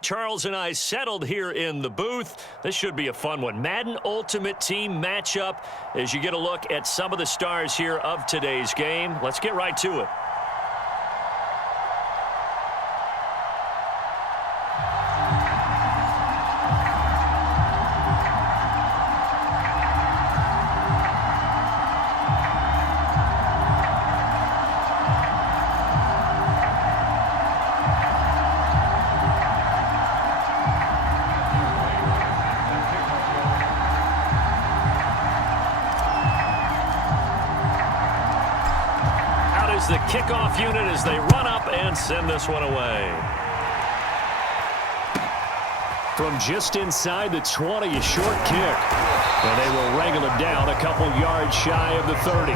Charles and I settled here in the booth. This should be a fun one. Madden Ultimate Team matchup as you get a look at some of the stars here of today's game. Let's get right to it. The kickoff unit as they run up and send this one away. From just inside the 20, a short kick. And they will wrangle it down a couple yards shy of the 30.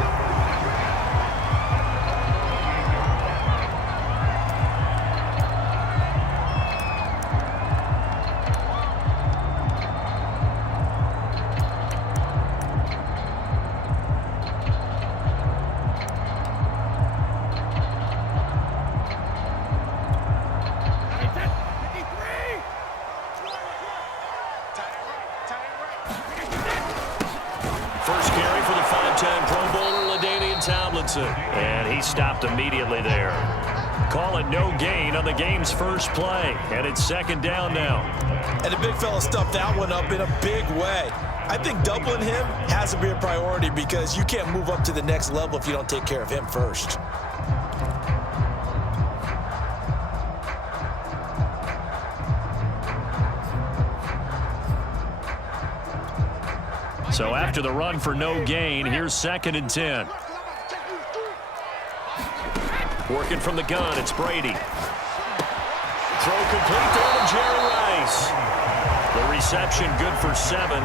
And he stopped immediately there. Call it no gain on the game's first play. And it's second down now. And the big fella stuffed that one up in a big way. I think doubling him has to be a priority because you can't move up to the next level if you don't take care of him first. So after the run for no gain, here's 2nd and 10. Working from the gun, it's Brady. Throw complete to Jerry Rice. The reception good for 7.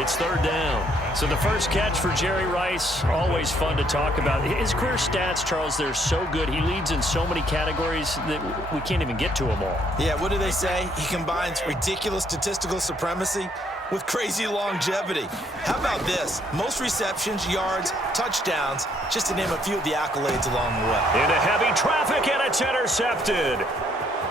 It's 3rd down. So the first catch for Jerry Rice, always fun to talk about. His career stats, Charles, they're so good. He leads in so many categories that we can't even get to them all. Yeah, what do they say? He combines ridiculous statistical supremacy with crazy longevity. How about this? Most receptions, yards, touchdowns, just to name a few of the accolades along the way. Into heavy traffic, and it's intercepted.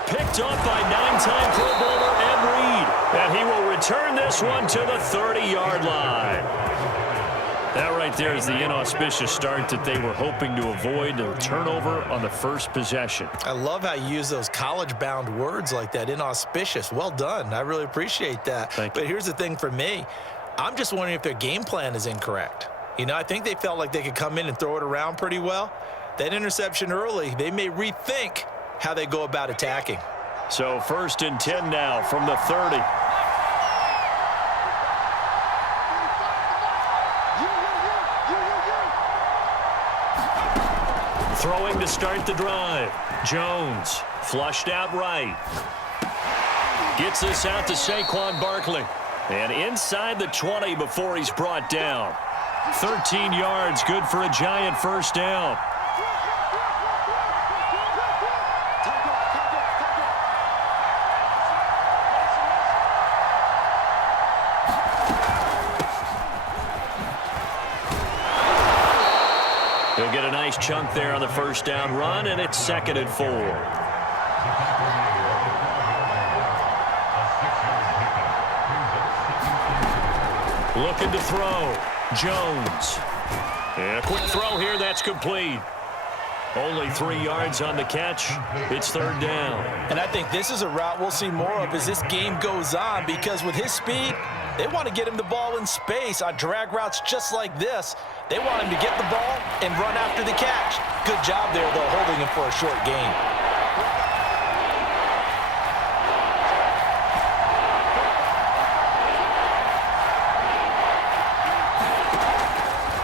Picked up by 9-time Pro Bowler Ed Reed. And he will return this one to the 30-yard line. That right there is the inauspicious start that they were hoping to avoid, a turnover on the first possession. I love how you use those college-bound words like that, inauspicious. Well done. I really appreciate that. Thank you. But here's the thing for me. I'm just wondering if their game plan is incorrect. You know, I think they felt like they could come in and throw it around pretty well. That interception early, they may rethink how they go about attacking. So 1st and 10 now from the 30. Throwing to start the drive. Jones flushed out right. Gets this out to Saquon Barkley. And inside the 20 before he's brought down. 13 yards, good for a giant first down. He'll get a nice chunk there on the first down run, and it's 2nd and 4. Looking to throw. Jones. And a quick throw here, that's complete. Only 3 yards on the catch. It's 3rd down. And I think this is a route we'll see more of as this game goes on, because with his speed, they want to get him the ball in space on drag routes just like this. They want him to get the ball and run after the catch. Good job there, though, holding him for a short gain.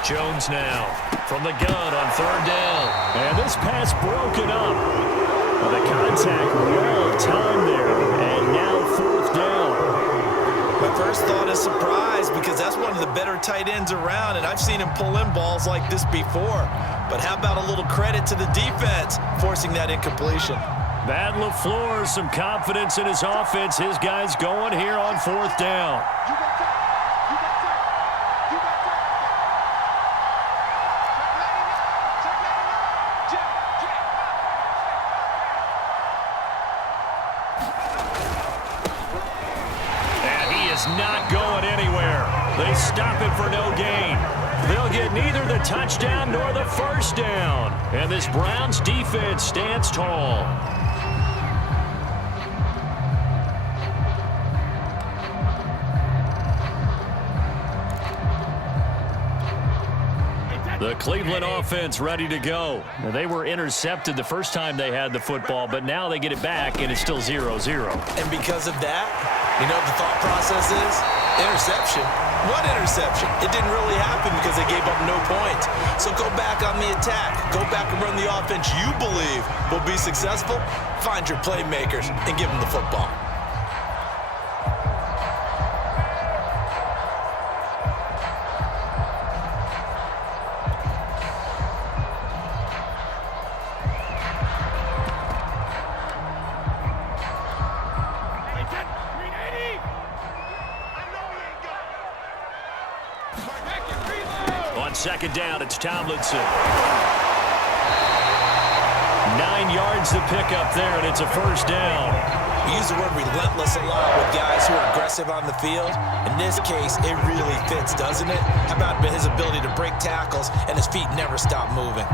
Jones now from the gun on 3rd down. And this pass broken up. Well, the contact well timed there. And now 4th down. My first thought is surprise, because that's one of the better tight ends around, and I've seen him pull in balls like this before. But how about a little credit to the defense forcing that incompletion? Matt LaFleur, some confidence in his offense. His guys going here on 4th down. is not going anywhere. They stop it for no gain. They'll get neither the touchdown nor the first down. And this Browns defense stands tall. The Cleveland offense ready to go. Now, they were intercepted the first time they had the football, but now they get it back, and it's still 0-0. And because of that, you know what the thought process is? Interception. What interception? It didn't really happen because they gave up no points. So go back on the attack. Go back and run the offense you believe will be successful. Find your playmakers and give them the football. On second down, it's Tomlinson. 9 yards to pick up there, and it's a first down. We use the word relentless a lot with guys who are aggressive on the field. In this case, it really fits, doesn't it? How about his ability to break tackles and his feet never stop moving?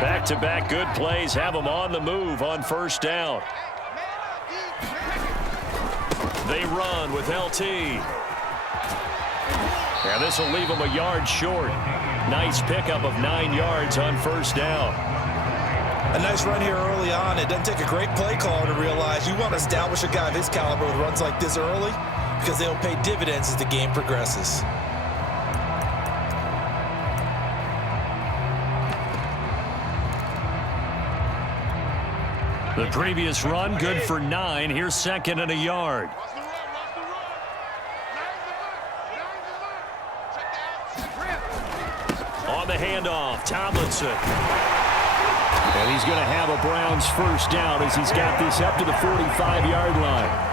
Back-to-back good plays have them on the move on first down. They run with LT. And this will leave them a yard short. Nice pickup of 9 yards on first down. A nice run here early on. It doesn't take a great play caller to realize you want to establish a guy of his caliber with runs like this early because they'll pay dividends as the game progresses. The previous run, good for 9. Here's second and a yard. On the handoff, Tomlinson. And he's going to have a Browns first down as he's got this up to the 45-yard line.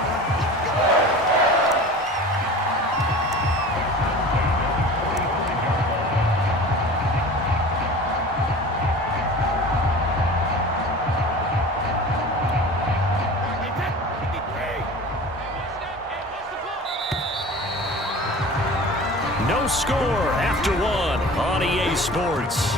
No score after one on EA Sports.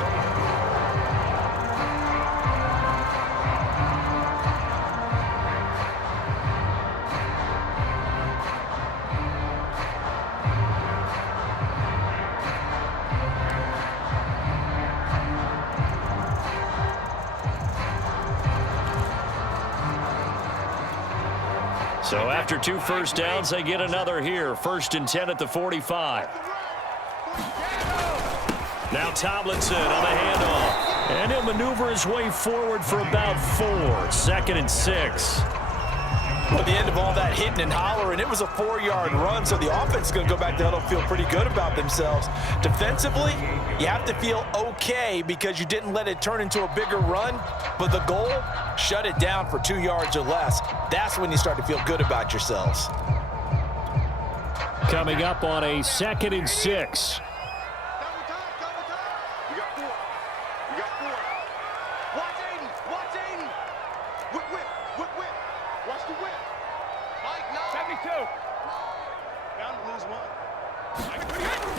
So after 2 first downs, they get another here. 1st and 10 at the 45. Now Tomlinson on the handoff. And he'll maneuver his way forward for about 4. 2nd and 6. At the end of all that hitting and hollering, it was a 4-yard run, so the offense is going to go back to huddle, feel pretty good about themselves. Defensively, you have to feel okay because you didn't let it turn into a bigger run, but the goal, shut it down for 2 yards or less. That's when you start to feel good about yourselves. Coming up on a 2nd and 6.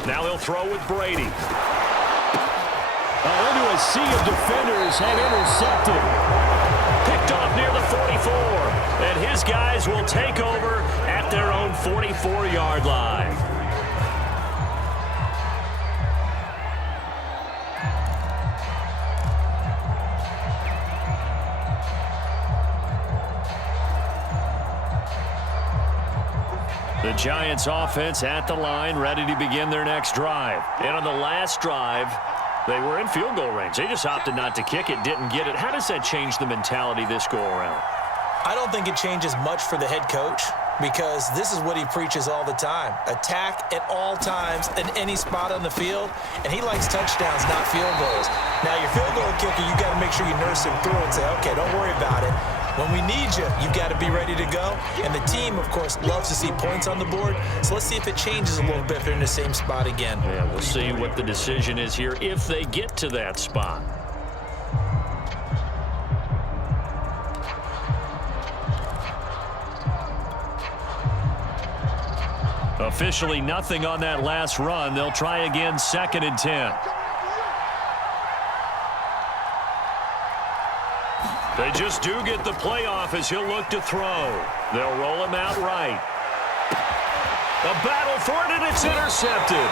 Now he'll throw with Brady. Into a sea of defenders and intercepted. Picked off near the 44. And his guys will take over at their own 44-yard line. The Giants offense at the line, ready to begin their next drive. And on the last drive, they were in field goal range. They just opted not to kick it, didn't get it. How does that change the mentality this go-around? I don't think it changes much for the head coach because this is what he preaches all the time. Attack at all times in any spot on the field, and he likes touchdowns, not field goals. Now, your field goal kicker, you got to make sure you nurse him through and say, okay, don't worry about it. When we need you, you've got to be ready to go. And the team, of course, loves to see points on the board. So let's see if it changes a little bit if they're in the same spot again. Yeah, we'll see what the decision is here if they get to that spot. Officially nothing on that last run. They'll try again, 2nd and 10. They just do get the playoff as he'll look to throw. They'll roll him out right. A battle for it, and it's intercepted.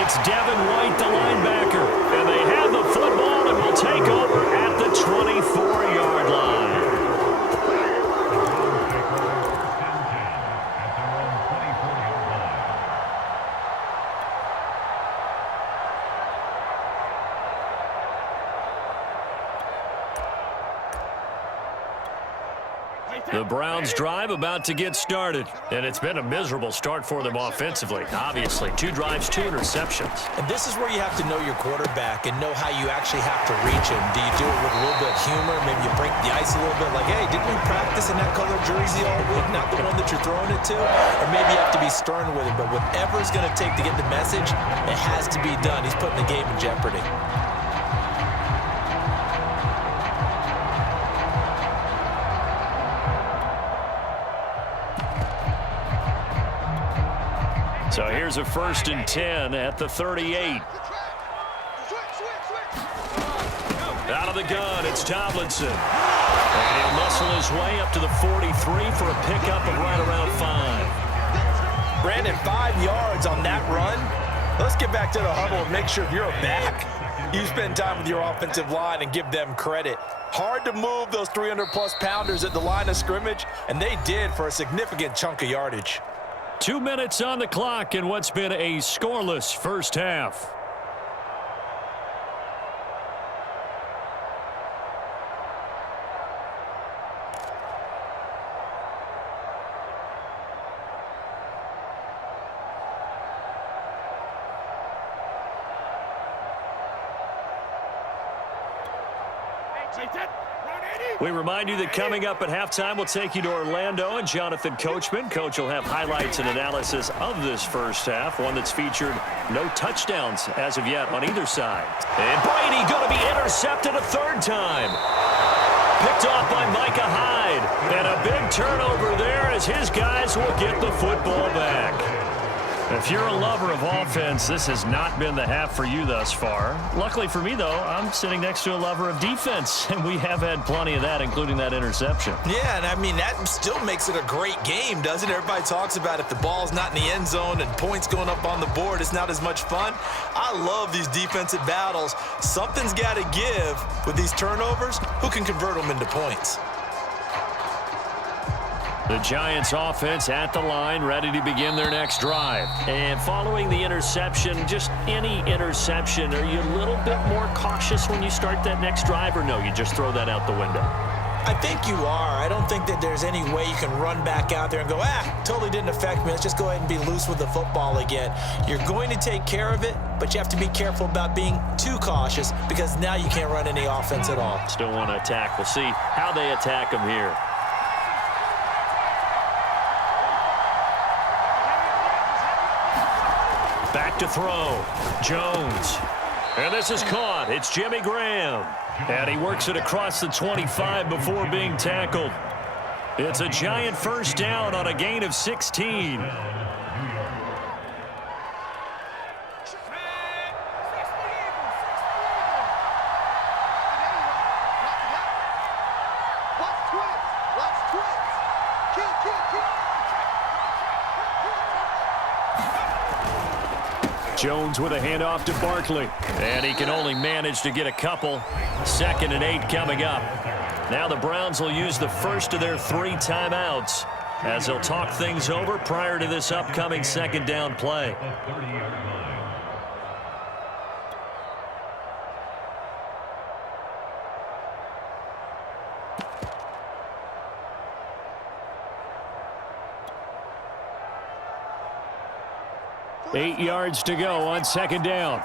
It's Devin White, the linebacker. And they have the football and will take over at the 24-yard line. The Browns drive about to get started, and it's been a miserable start for them offensively. Obviously, 2 drives, 2 interceptions. And this is where you have to know your quarterback and know how you actually have to reach him. Do you do it with a little bit of humor? Maybe you break the ice a little bit like, hey, didn't we practice in that color jersey all week? Not the one that you're throwing it to? Or maybe you have to be stern with it, but whatever it's going to take to get the message, it has to be done. He's putting the game in jeopardy. So here's a 1st and 10 at the 38. Out of the gun, it's Tomlinson. And he'll muscle his way up to the 43 for a pickup of right around 5. Brandon, 5 yards on that run. Let's get back to the huddle and make sure if you're a back, you spend time with your offensive line and give them credit. Hard to move those 300-plus pounders at the line of scrimmage, and they did for a significant chunk of yardage. 2 minutes on the clock in what's been a scoreless first half. We remind you that coming up at halftime, we'll take you to Orlando and Jonathan Coachman. Coach will have highlights and analysis of this first half, one that's featured no touchdowns as of yet on either side. And Brady going to be intercepted a 3rd time. Picked off by Micah Hyde. And a big turnover there as his guys will get the football back. If you're a lover of offense, this has not been the half for you thus far. Luckily for me, though, I'm sitting next to a lover of defense, and we have had plenty of that, including that interception. Yeah, and I mean, that still makes it a great game, doesn't it? Everybody talks about if the ball's not in the end zone and points going up on the board, it's not as much fun. I love these defensive battles. Something's got to give with these turnovers. Who can convert them into points? The Giants offense at the line, ready to begin their next drive. And following the interception, just any interception, are you a little bit more cautious when you start that next drive, or no, you just throw that out the window? I think you are. I don't think that there's any way you can run back out there and go, totally didn't affect me. Let's just go ahead and be loose with the football again. You're going to take care of it, but you have to be careful about being too cautious because now you can't run any offense at all. Still want to attack. We'll see how they attack them here. Back to throw. Jones. And this is caught. It's Jimmy Graham. And he works it across the 25 before being tackled. It's a Giant first down on a gain of 16. Jones with a handoff to Barkley. And he can only manage to get a couple. 2nd and 8 coming up. Now the Browns will use the first of their 3 timeouts as they'll talk things over prior to this upcoming 2nd down play. Eight yards to go on 2nd down.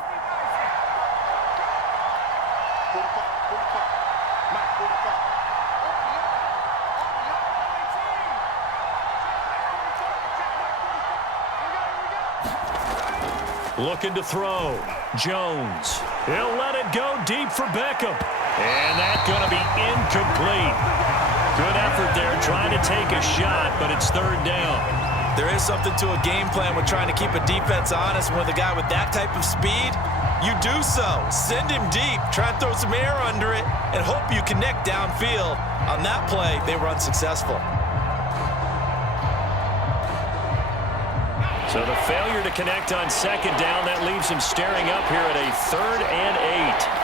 Looking to throw. Jones. He'll let it go deep for Beckham. And that's going to be incomplete. Good effort there trying to take a shot, but it's 3rd down. There is something to a game plan with trying to keep a defense honest. When with a guy with that type of speed, you do so. Send him deep, try and throw some air under it, and hope you connect downfield. On that play, they were unsuccessful. So the failure to connect on second down, that leaves him staring up here at a 3rd and 8.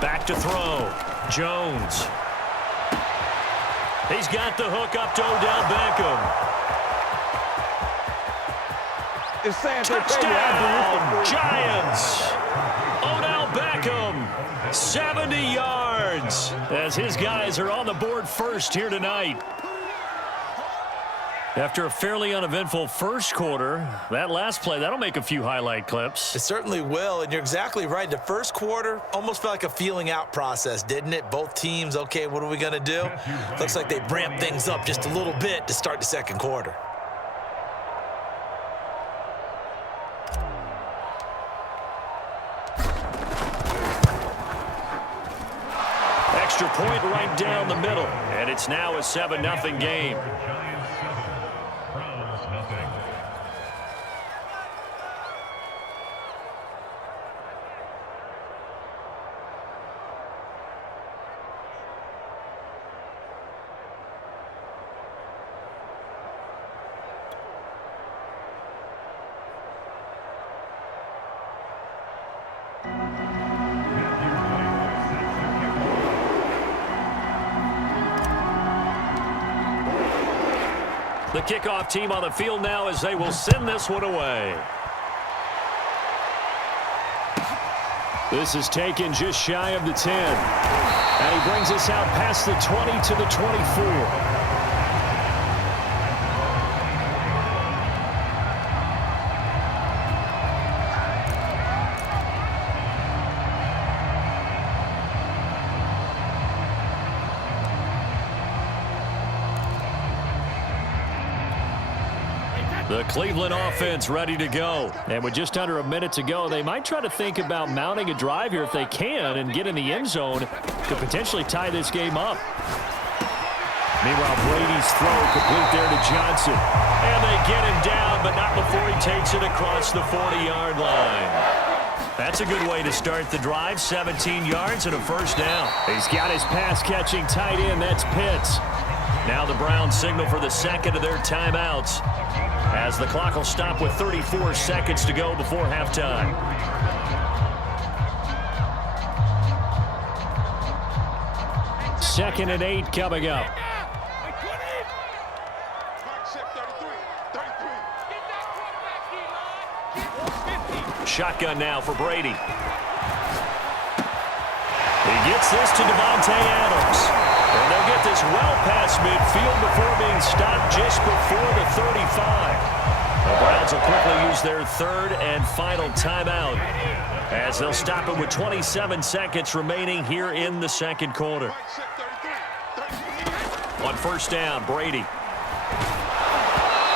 Back to throw. Jones. He's got the hook up to Odell Beckham. Touchdown, Giants. Odell Beckham, 70 yards, as his guys are on the board first here tonight. After a fairly uneventful first quarter, that last play, that'll make a few highlight clips. It certainly will, and you're exactly right. The first quarter almost felt like a feeling out process, didn't it? Both teams, okay, what are we going to do? Looks like they ramped things up just a little bit to start the second quarter. Extra point right down the middle, and it's now a 7-0 game. The kickoff team on the field now as they will send this one away. This is taken just shy of the 10. And he brings us out past the 20 to the 24. The Cleveland offense ready to go. And with just under a minute to go, they might try to think about mounting a drive here if they can and get in the end zone to potentially tie this game up. Meanwhile, Brady's throw complete there to Johnson. And they get him down, but not before he takes it across the 40-yard line. That's a good way to start the drive. 17 yards and a first down. He's got his pass-catching tight end. That's Pitts. Now the Browns signal for the second of their timeouts, as the clock will stop with 34 seconds to go before halftime. Second and 8 coming up. Shotgun now for Brady. He gets this to Devontae Adams. And they'll get this well past midfield before being stopped just before the 35. The Browns will quickly use their third and final timeout, as they'll stop it with 27 seconds remaining here in the second quarter. On first down, Brady.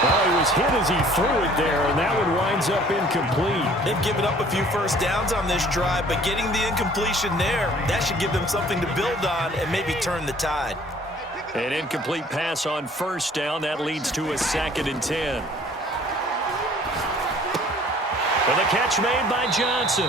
Well, he was hit as he threw it there, and that one winds up incomplete. They've given up a few first downs on this drive, but getting the incompletion there, that should give them something to build on and maybe turn the tide. An incomplete pass on first down. That leads to a 2nd and 10. With a catch made by Johnson.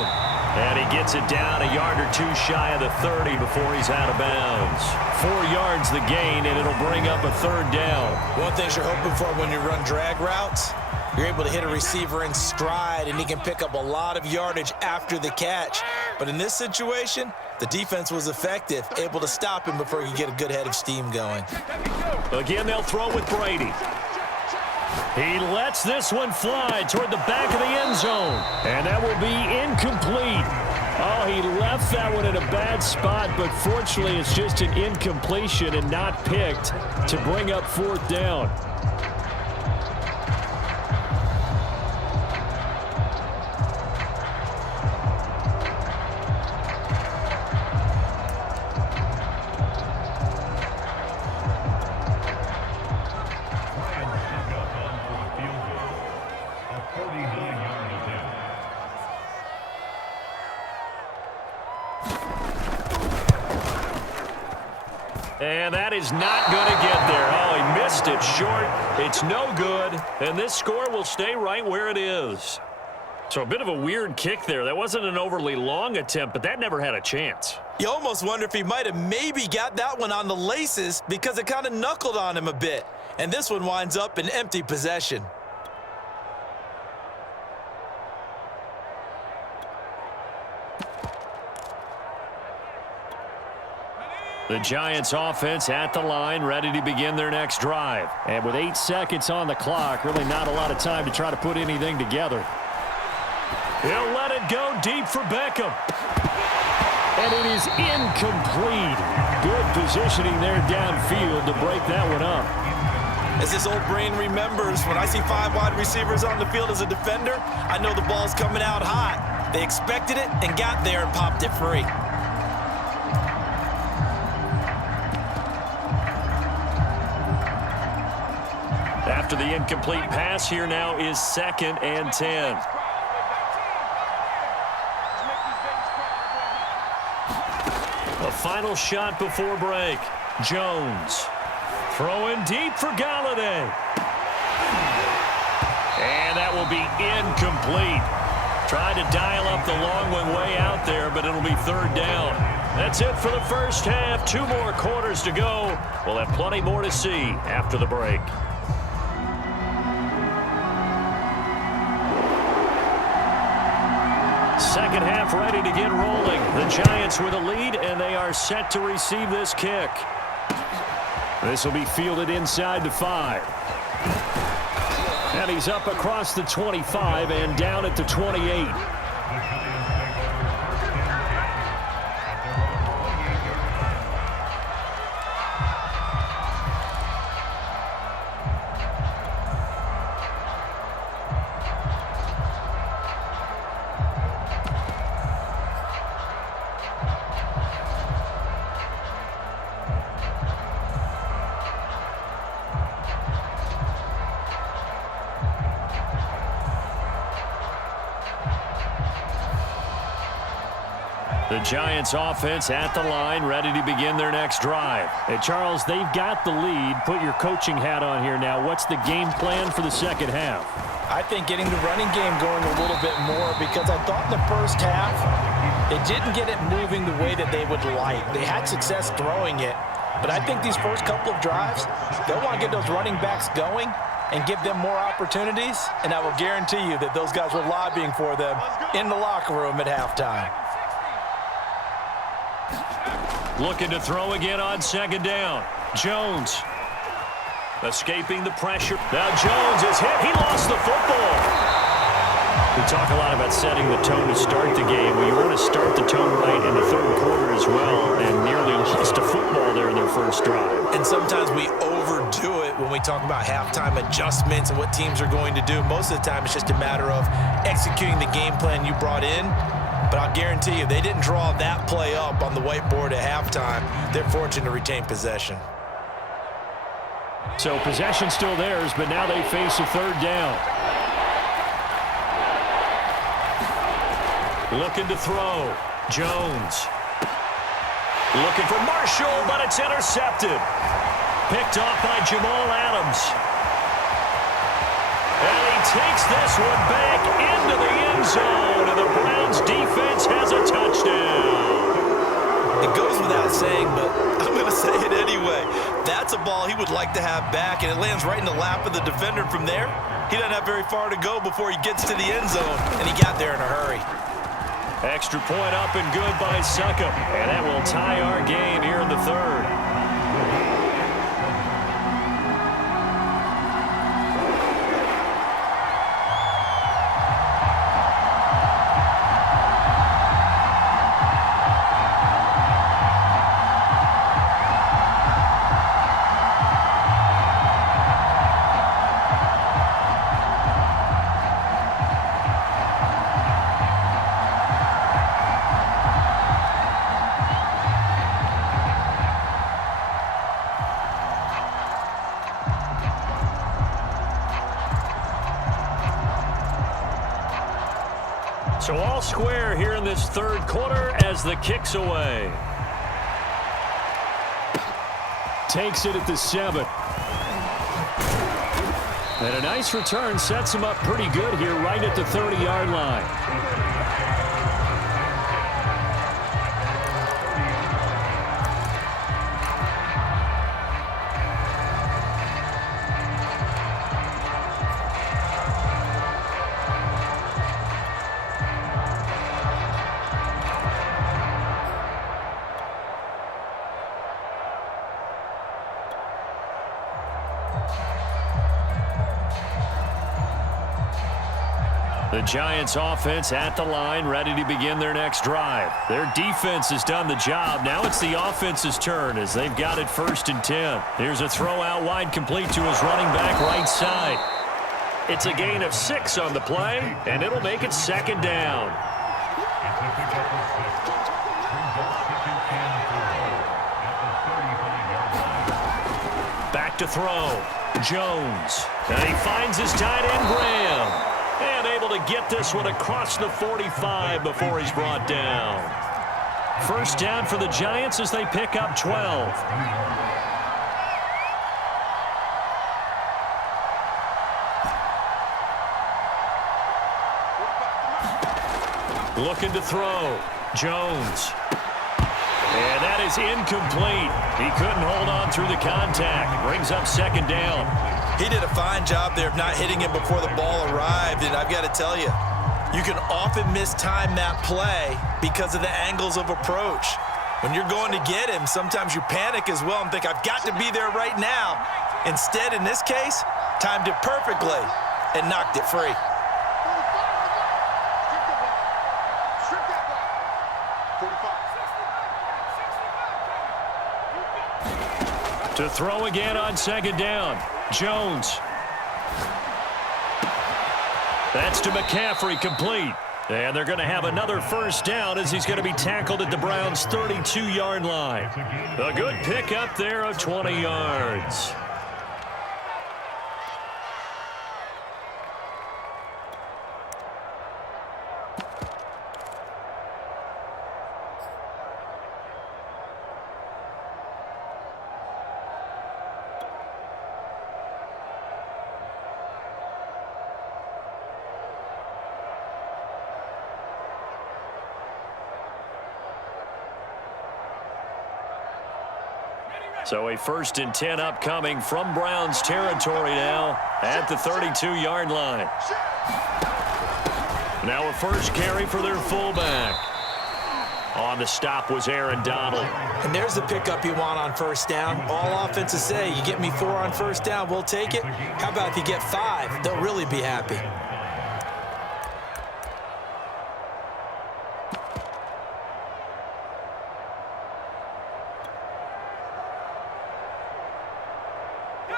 And he gets it down a yard or two shy of the 30 before he's out of bounds. 4 yards the gain, and it'll bring up a third down. One thing you're hoping for when you run drag routes, you're able to hit a receiver in stride, and he can pick up a lot of yardage after the catch. But in this situation, the defense was effective, able to stop him before he could get a good head of steam going. Again, they'll throw with Brady. He lets this one fly toward the back of the end zone. And that will be incomplete. Oh, he left that one in a bad spot, but fortunately it's just an incompletion and not picked to bring up 4th down. And that is not going to get there. Oh, he missed it short. It's no good. And this score will stay right where it is. So a bit of a weird kick there. That wasn't an overly long attempt, but that never had a chance. You almost wonder if he might have maybe got that one on the laces because it kind of knuckled on him a bit. And this one winds up in empty possession. The Giants offense at the line, ready to begin their next drive. And with 8 seconds on the clock, really not a lot of time to try to put anything together. He'll let it go deep for Beckham. And it is incomplete. Good positioning there downfield to break that one up. As this old brain remembers, when I see 5 wide receivers on the field as a defender, I know the ball's coming out hot. They expected it and got there and popped it free. After the incomplete pass, here now is 2nd and 10. A final shot before break. Jones throwing deep for Galladay. And that will be incomplete. Tried to dial up the long one way out there, but it'll be 3rd down. That's it for the first half. 2 more quarters to go. We'll have plenty more to see after the break. Second half ready to get rolling. The Giants with a lead, and they are set to receive this kick. This will be fielded inside the 5. And he's up across the 25 and down at the 28. The Giants offense at the line, ready to begin their next drive. Hey, Charles, they've got the lead. Put your coaching hat on here now. What's the game plan for the second half? I think getting the running game going a little bit more because I thought in the first half they didn't get it moving the way that they would like. They had success throwing it, but I think these first couple of drives, they'll want to get those running backs going and give them more opportunities, and I will guarantee you that those guys were lobbying for them in the locker room at halftime. Looking to throw again on 2nd down. Jones escaping the pressure. Now Jones is hit. He lost the football. We talk a lot about setting the tone to start the game. Well, you want to start the tone right in the 3rd quarter as well, and nearly lost a football there in their first drive. And sometimes we overdo it when we talk about halftime adjustments and what teams are going to do. Most of the time, it's just a matter of executing the game plan you brought in. But I'll guarantee you, they didn't draw that play up on the whiteboard at halftime. They're fortunate to retain possession. So possession still theirs, but now they face a 3rd down. Looking to throw. Jones. Looking for Marshall, but it's intercepted. Picked off by Jamal Adams. And he takes this one back into the end zone, and the Browns defense has a touchdown. It goes without saying, but I'm going to say it anyway. That's a ball he would like to have back, and it lands right in the lap of the defender from there. He doesn't have very far to go before he gets to the end zone, and he got there in a hurry. Extra point up and good by Succop, and that will tie our game here in the 3rd. So all square here in this third quarter as the kick's away. Takes it at the 7. And a nice return sets him up pretty good here right at the 30-yard line. The Giants offense at the line, ready to begin their next drive. Their defense has done the job. Now it's the offense's turn as they've got it 1st and 10. Here's a throw out wide complete to his running back right side. It's a gain of 6 on the play, and it'll make it 2nd down. Back to throw. Jones. And he finds his tight end, Graham. And able to get this one across the 45 before he's brought down. 1st down for the Giants as they pick up 12. Looking to throw. Jones. And that is incomplete. He couldn't hold on through the contact. Brings up 2nd down. He did a fine job there of not hitting him before the ball arrived, and I've got to tell you, you can often mistime that play because of the angles of approach. When you're going to get him, sometimes you panic as well and think, I've got to be there right now. Instead, in this case, timed it perfectly and knocked it free. To throw again on 2nd down. Jones. That's to McCaffrey, complete. And they're going to have another 1st down as he's going to be tackled at the Browns' 32-yard line. A good pickup there of 20 yards. So a 1st and 10 upcoming from Browns territory now at the 32-yard line. Now a 1st carry for their fullback. On the stop was Aaron Donald. And there's the pickup you want on 1st down. All offenses say, you get me 4 on 1st down, we'll take it. How about if you get 5? They'll really be happy.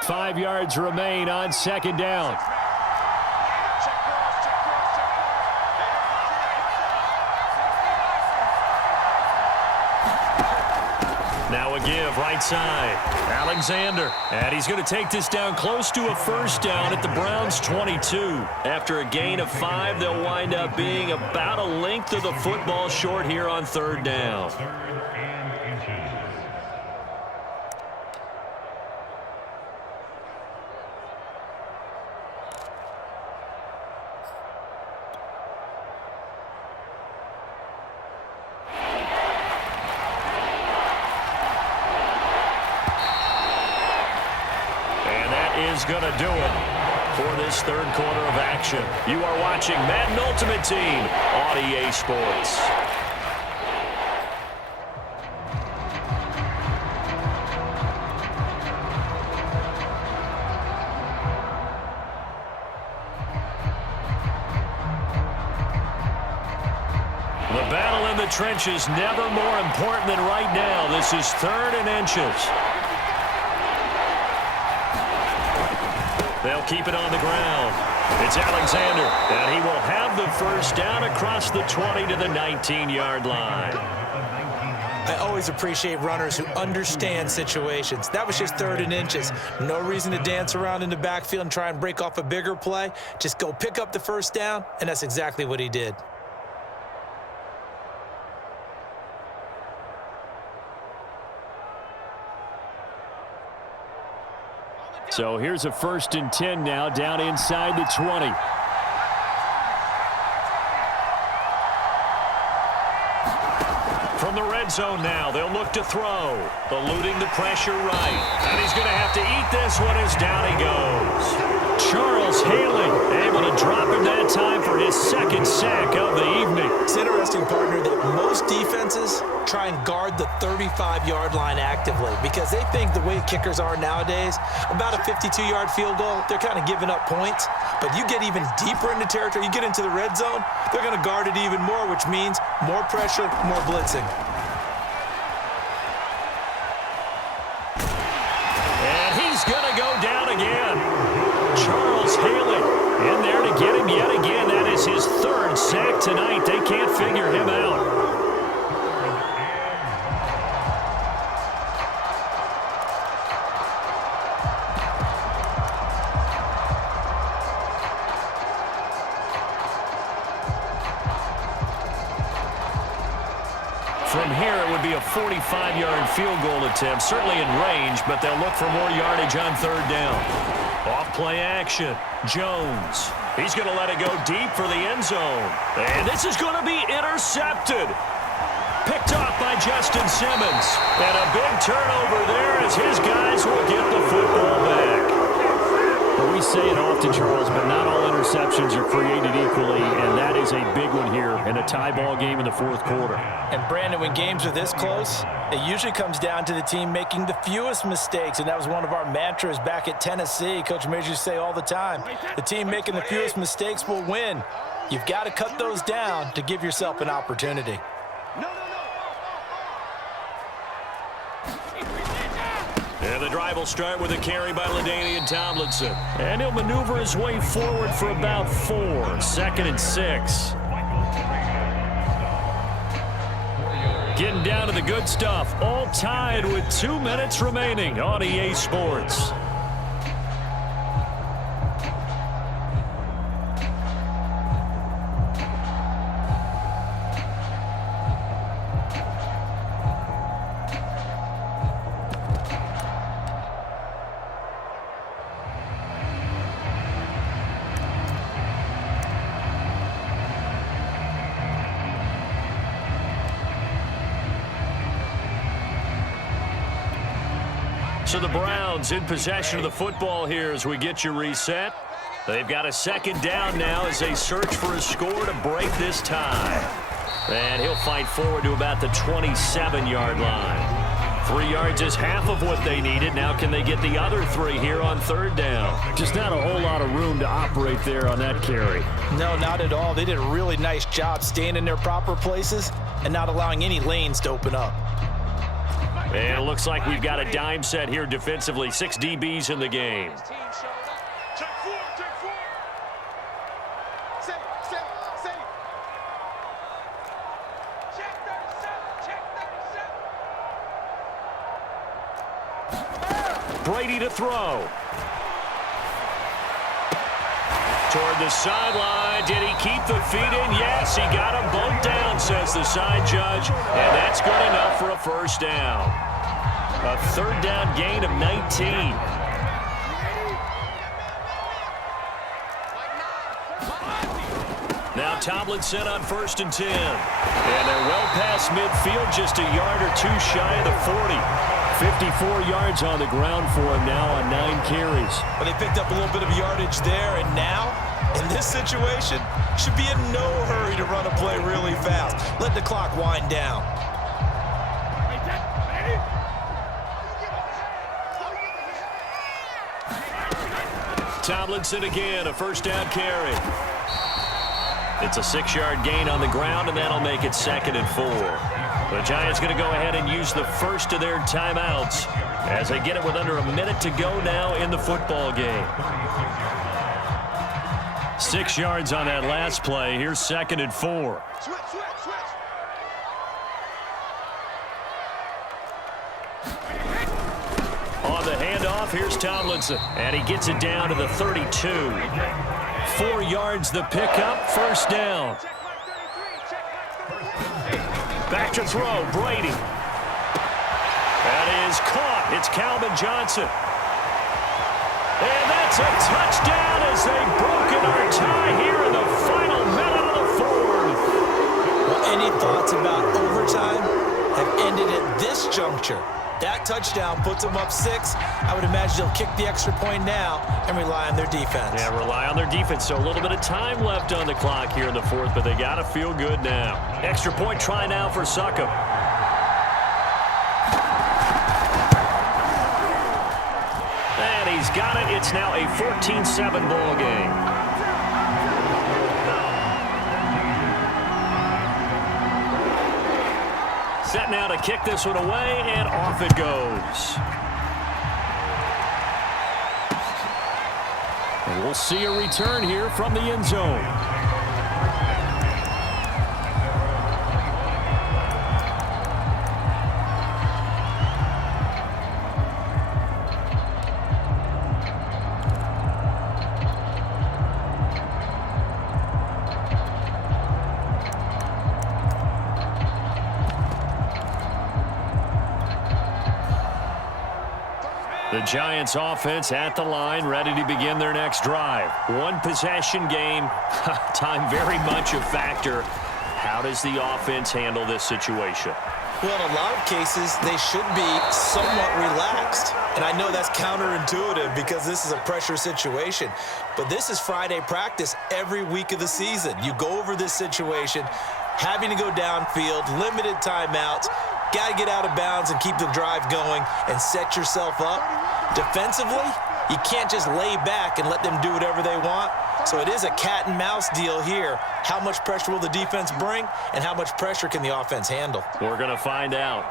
Five yards remain on 2nd down. Now a give right side. Alexander. And he's going to take this down close to a 1st down at the Browns' 22. After a gain of 5, they'll wind up being about a length of the football short here on 3rd down. Is going to do it for this 3rd quarter of action. You are watching Madden Ultimate Team on EA Sports. The battle in the trenches never more important than right now. This is 3rd and inches. They'll keep it on the ground. It's Alexander, and he will have the 1st down across the 20 to the 19-yard line. I always appreciate runners who understand situations. That was just 3rd and inches. No reason to dance around in the backfield and try and break off a bigger play. Just go pick up the 1st down, and that's exactly what he did. So here's a 1st and 10 now, down inside the 20. From the red zone now, they'll look to throw. Eluding the pressure right. And he's going to have to eat this one as down he goes. Charles Haley able to drop him that time for his 2nd sack of the evening. It's interesting, partner, that most defenses try and guard the 35-yard line actively because they think the way kickers are nowadays, about a 52-yard field goal, they're kind of giving up points. But you get even deeper into territory, you get into the red zone, they're going to guard it even more, which means more pressure, more blitzing. And he's going to go down again. Charles Haley in there to get him yet again. That is his 3rd sack tonight. They can't figure him out. From here, it would be a 45-yard field goal attempt, certainly in range, but they'll look for more yardage on 3rd down. Off play action. Jones. He's going to let it go deep for the end zone. And this is going to be intercepted. Picked off by Justin Simmons. And a big turnover there as his guys will get the football back. Well, we say it often, Charles, but not all interceptions are created equally, and that is a big one here in a tie ball game in the 4th quarter. And, Brandon, when games are this close, it usually comes down to the team making the fewest mistakes, and that was one of our mantras back at Tennessee. Coach Major used to say all the time, the team making the fewest mistakes will win. You've got to cut those down to give yourself an opportunity. And the drive will start with a carry by LaDainian Tomlinson. And he'll maneuver his way forward for about 4. 2nd and 6. Getting down to the good stuff. All tied with 2 minutes remaining on EA Sports. So the Browns in possession of the football here as we get you reset. They've got a 2nd down now as they search for a score to break this tie. And he'll fight forward to about the 27-yard line. 3 yards is half of what they needed. Now can they get the other 3 here on 3rd down? Just not a whole lot of room to operate there on that carry. No, not at all. They did a really nice job staying in their proper places and not allowing any lanes to open up. And it looks like we've got a dime set here defensively. 6 DBs in the game. Brady to throw. Toward the sideline. Did he keep the feet in? Yes, he got them both down, says the side judge. And that's good enough for a 1st down. A 3rd down gain of 19. Now Tomlinson on 1st and 10. And they're well past midfield, just a yard or 2 shy of the 40. 54 yards on the ground for him now on 9 carries. Well, they picked up a little bit of yardage there, and now, in this situation, should be in no hurry to run a play really fast. Let the clock wind down. Tomlinson again, a 1st down carry. It's a 6-yard gain on the ground, and that'll make it 2nd and 4. The Giants going to go ahead and use the first of their timeouts as they get it with under a minute to go now in the football game. 6 yards on that last play. Here's 2nd and 4. On the handoff, here's Tomlinson. And he gets it down to the 32. 4 yards the pickup, 1st down. Back to throw, Brady. That is caught. It's Calvin Johnson. And that's a touchdown as they've broken our tie here in the final minute of the fourth. Well, any thoughts about overtime have ended at this juncture. That touchdown puts them up 6. I would imagine they'll kick the extra point now and rely on their defense. Yeah, rely on their defense. So a little bit of time left on the clock here in the fourth, but they got to feel good now. Extra point try now for Succop. And he's got it. It's now a 14-7 ball game. Set now to kick this one away, and off it goes. And we'll see a return here from the end zone. The Giants offense at the line, ready to begin their next drive. One possession game, time very much a factor. How does the offense handle this situation? Well, in a lot of cases, they should be somewhat relaxed. And I know that's counterintuitive because this is a pressure situation. But this is Friday practice every week of the season. You go over this situation, having to go downfield, limited timeouts, got to get out of bounds and keep the drive going and set yourself up. Defensively, you can't just lay back and let them do whatever they want. So it is a cat and mouse deal here. How much pressure will the defense bring, and how much pressure can the offense handle? We're going to find out.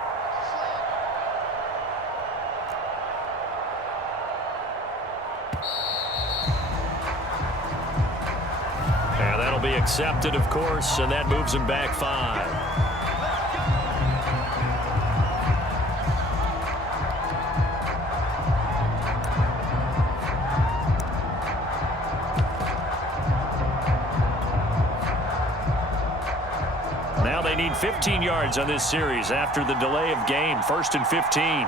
And that'll be accepted, of course, and that moves him back 5. Now they need 15 yards on this series after the delay of game. 1st and 15.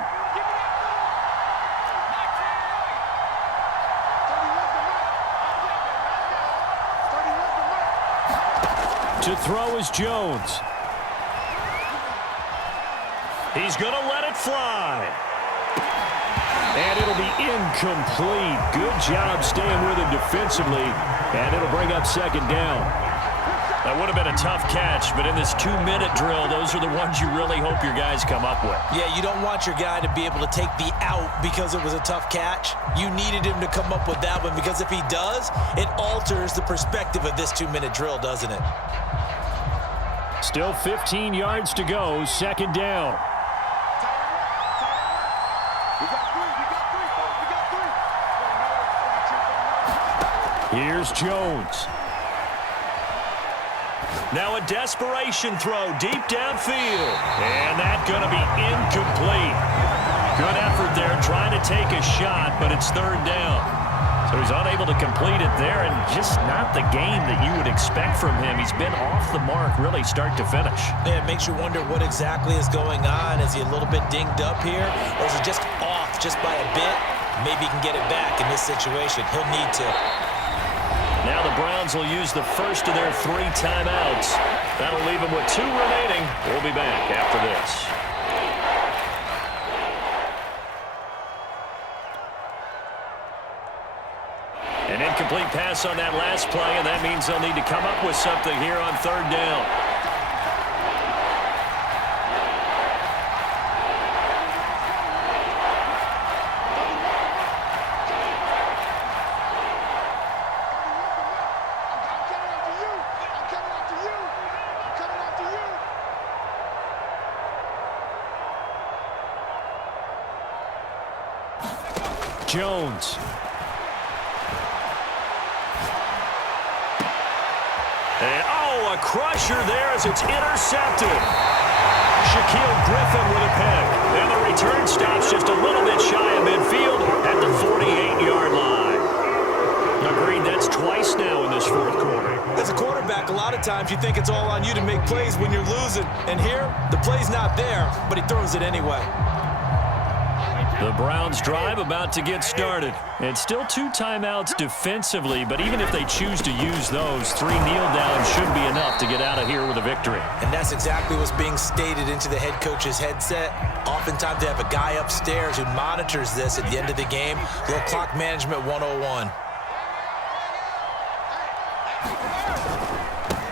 To throw is Jones. He's going to let it fly. And it'll be incomplete. Good job staying with him defensively. And it'll bring up 2nd down. That would have been a tough catch, but in this 2-minute drill, those are the ones you really hope your guys come up with. Yeah, you don't want your guy to be able to take the out because it was a tough catch. You needed him to come up with that one because if he does, it alters the perspective of this 2-minute drill, doesn't it? Still 15 yards to go, 2nd down. Here's Jones. Now a desperation throw deep downfield. And that's going to be incomplete. Good effort there trying to take a shot, but it's 3rd down. So he's unable to complete it there, and just not the game that you would expect from him. He's been off the mark really start to finish. Yeah, it makes you wonder what exactly is going on. Is he a little bit dinged up here, or is he just off just by a bit? Maybe he can get it back in this situation. He'll need to. Now the Browns will use the first of their 3 timeouts. That'll leave them with 2 remaining. We'll be back after this. An incomplete pass on that last play, and that means they'll need to come up with something here on 3rd down. Jones. And, a crusher there as it's intercepted. Shaquille Griffin with a pick. And the return stops just a little bit shy of midfield at the 48-yard line. Agreed, that's twice now in this 4th quarter. As a quarterback, a lot of times you think it's all on you to make plays when you're losing. And here, the play's not there, but he throws it anyway. The Browns drive about to get started. It's still 2 timeouts defensively, but even if they choose to use those, 3 kneel downs should be enough to get out of here with a victory. And that's exactly what's being stated into the head coach's headset. Oftentimes they have a guy upstairs who monitors this at the end of the game. Little clock management 101.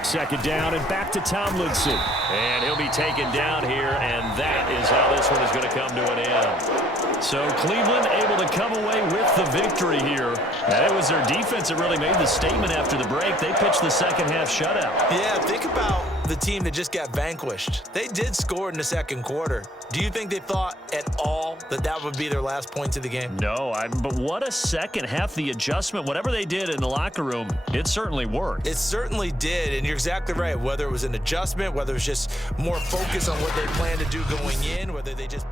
Second down and back to Tomlinson. And he'll be taken down here, and that is how this one is going to come to an end. So Cleveland able to come away with the victory here. And it was their defense that really made the statement after the break. They pitched the second half shutout. Yeah, think about the team that just got vanquished. They did score in the second quarter. Do you think they thought at all that that would be their last points of the game? No, but what a second half. The adjustment, whatever they did in the locker room, it certainly worked. It certainly did, and you're exactly right. Whether it was an adjustment, whether it was just more focus on what they planned to do going in, whether they just...